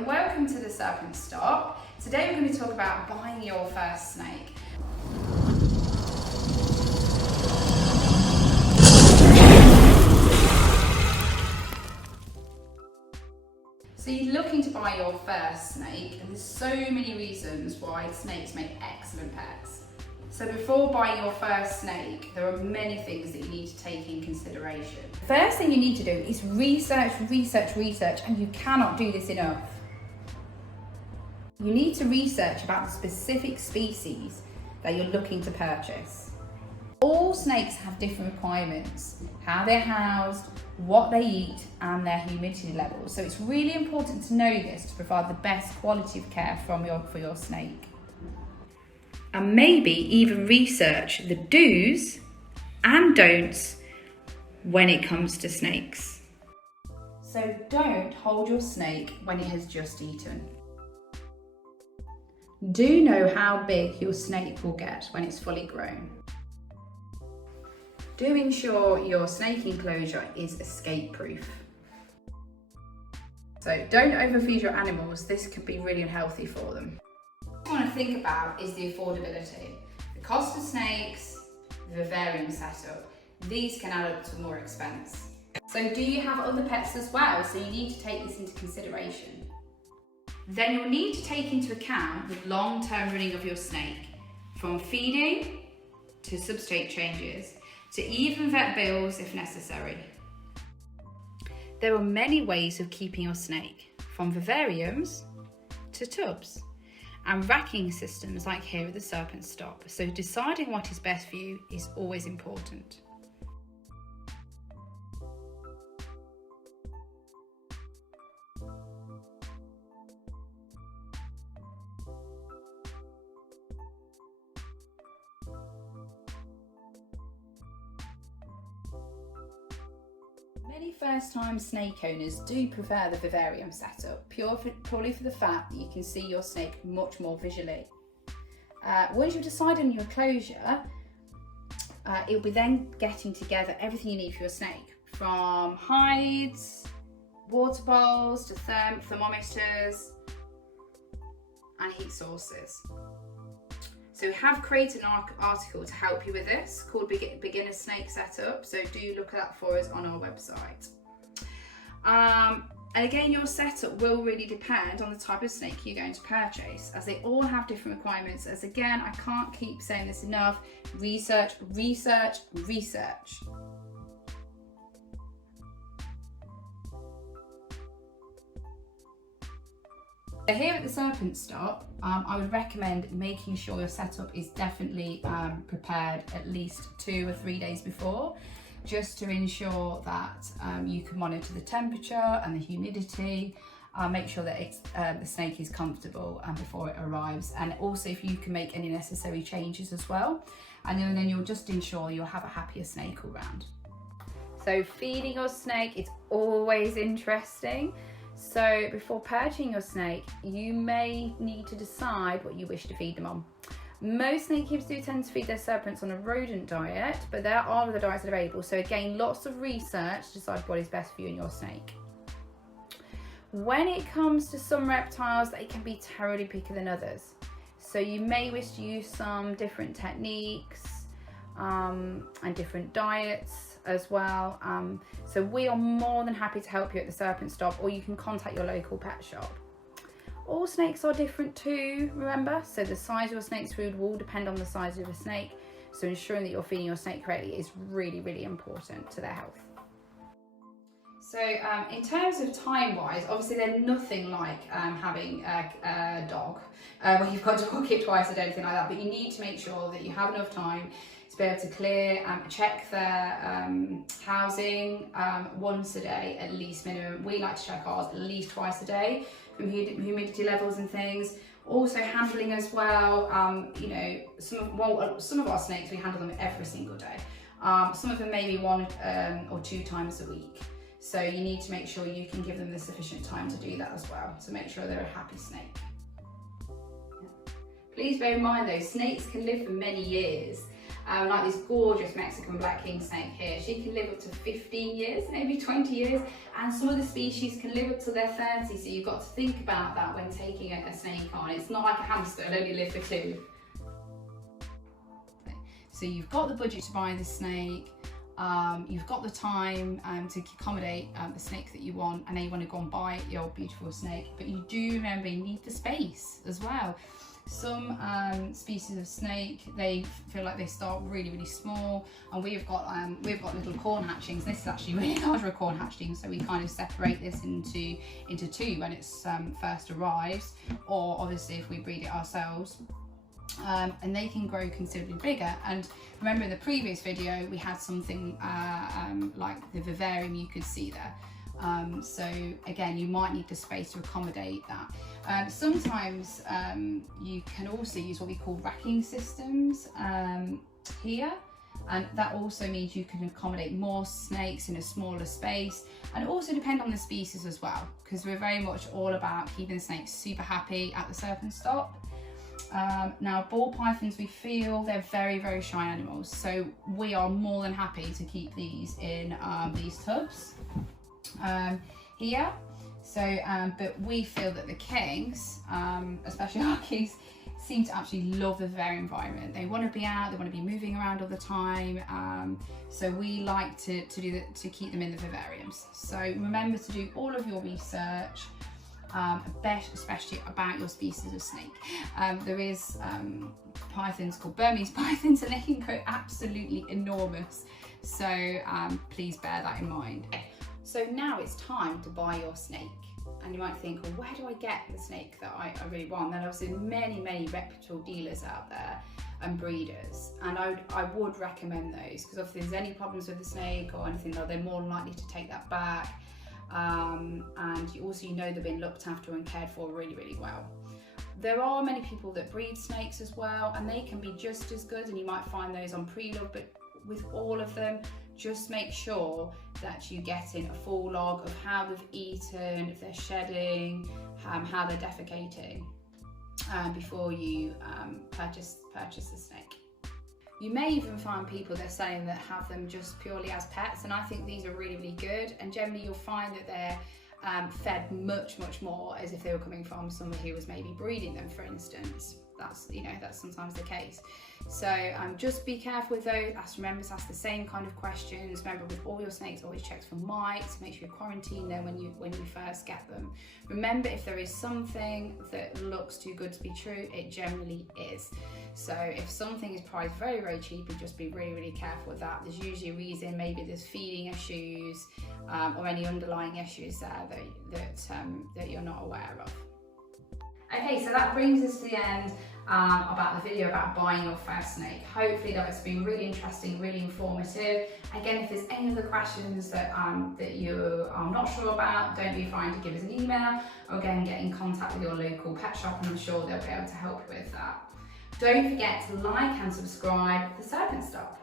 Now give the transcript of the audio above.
and welcome to the Serpent Stop. Today we're going to talk about buying your first snake. So you're looking to buy your first snake, and there's so many reasons why snakes make excellent pets. So before buying your first snake, there are many things that you need to take in consideration. First thing you need to do is research, and you cannot do this enough. You need to research about the specific species that you're looking to purchase. All snakes have different requirements, how they're housed, what they eat, and their humidity levels. So it's really important to know this to provide the best quality of care for your snake. And maybe even research the do's and don'ts when it comes to snakes. So don't hold your snake when it has just eaten. Do know how big your snake will get when it's fully grown. Do ensure your snake enclosure is escape proof. So don't overfeed your animals, this can be really unhealthy for them. What you want to think about is the affordability. The cost of snakes, the vivarium setup, these can add up to more expense. So do you have other pets as well? So you need to take this into consideration. Then you'll need to take into account the long-term running of your snake, from feeding to substrate changes, to even vet bills if necessary. There are many ways of keeping your snake, from vivariums to tubs, and racking systems like here at the Serpent Stop. So deciding what is best for you is always important. Many first-time snake owners do prefer the vivarium setup, purely for the fact that you can see your snake much more visually. Once you've decided on your closure, it'll be then getting together everything you need for your snake, from hides, water bowls, to thermometers and heat sources. So we have created an article to help you with this called Beginner Snake Setup, so do look at that for us on our website. And again, your setup will really depend on the type of snake you're going to purchase, as they all have different requirements. As again, I can't keep saying this enough, research. So here at the Serpent Stop, I would recommend making sure your setup is definitely prepared at least 2 or 3 days before, just to ensure that you can monitor the temperature and the humidity, make sure that the snake is comfortable before it arrives, and also if you can make any necessary changes as well, and then you'll just ensure you'll have a happier snake all round. So feeding your snake is always interesting. So before purchasing your snake, you may need to decide what you wish to feed them on. Most snake keepers do tend to feed their serpents on a rodent diet, but there are other diets that are available. So again, lots of research to decide what is best for you and your snake. When it comes to some reptiles, they can be terribly picky than others. So you may wish to use some different techniques and different diets as well. So we are more than happy to help you at the Serpent Stop, or you can contact your local pet shop. All snakes are different too, remember, so the size of your snake's food will depend on the size of the snake, so ensuring that you're feeding your snake correctly is really important to their health. So in terms of time-wise, obviously they're nothing like having a dog, where you've got to walk it twice a day, anything like that, but you need to make sure that you have enough time to be able to clear and check their housing once a day at least minimum. We like to check ours at least twice a day from humidity levels and things. Also handling as well, you know, some of our snakes, we handle them every single day. Some of them maybe 1 or 2 times a week. So you need to make sure you can give them the sufficient time to do that as well, to make sure they're a happy snake. Please bear in mind though, snakes can live for many years. Like this gorgeous Mexican black king snake here. She can live up to 15 years, maybe 20 years, and some of the species can live up to their 30, so you've got to think about that when taking a snake on. It's not like a hamster, it'll only live for 2. So you've got the budget to buy this snake, you've got the time to accommodate the snake that you want, and now you want to go and buy your beautiful snake, but you do remember you need the space as well. Some species of snake, they feel like they start really, really small, and we've got little corn hatchings. This is actually really large for a corn hatching, so we kind of separate this into 2 when it's first arrives, or obviously if we breed it ourselves. And they can grow considerably bigger. And remember in the previous video we had something like the vivarium you could see there. So again, you might need the space to accommodate that. Sometimes you can also use what we call racking systems here, and that also means you can accommodate more snakes in a smaller space, and also depend on the species as well, because we're very much all about keeping the snakes super happy at the Serpent stop. Now ball pythons, we feel they're very, very shy animals, so we are more than happy to keep these in these tubs here. So but we feel that the kings, especially our kings, seem to actually love the vivarium environment. They want to be out, they want to be moving around all the time, so we like to keep them in the vivariums. So remember to do all of your research, especially about your species of snake. There is pythons called Burmese pythons, and they can grow absolutely enormous, so please bear that in mind. So now it's time to buy your snake, and you might think, well, where do I get the snake that I really want? Then obviously many reputable dealers out there and breeders, and I would recommend those, because if there's any problems with the snake or anything, they're more likely to take that back. And you know they've been looked after and cared for really well. There are many people that breed snakes as well, and they can be just as good, and you might find those on pre-log, but with all of them, just make sure that you get in a full log of how they've eaten, if they're shedding, how they're defecating, before you purchase the snake. You may even find people that are selling that have them just purely as pets, and I think these are really good, and generally you'll find that they're fed much more as if they were coming from someone who was maybe breeding them, for instance. That's sometimes the case. So just be careful with those. Remember to ask the same kind of questions. Remember, with all your snakes, always check for mites. Make sure you quarantine them when you first get them. Remember, if there is something that looks too good to be true, it generally is. So if something is priced very cheaply, just be really careful with that. There's usually a reason. Maybe there's feeding issues or any underlying issues there that you're not aware of. Okay, so that brings us to the end about the video about buying your first snake. Hopefully that has been really interesting, really informative. Again, if there's any other questions that you are not sure about, don't be afraid to give us an email, or again, get in contact with your local pet shop, and I'm sure they'll be able to help you with that. Don't forget to like and subscribe to the Serpent Stop.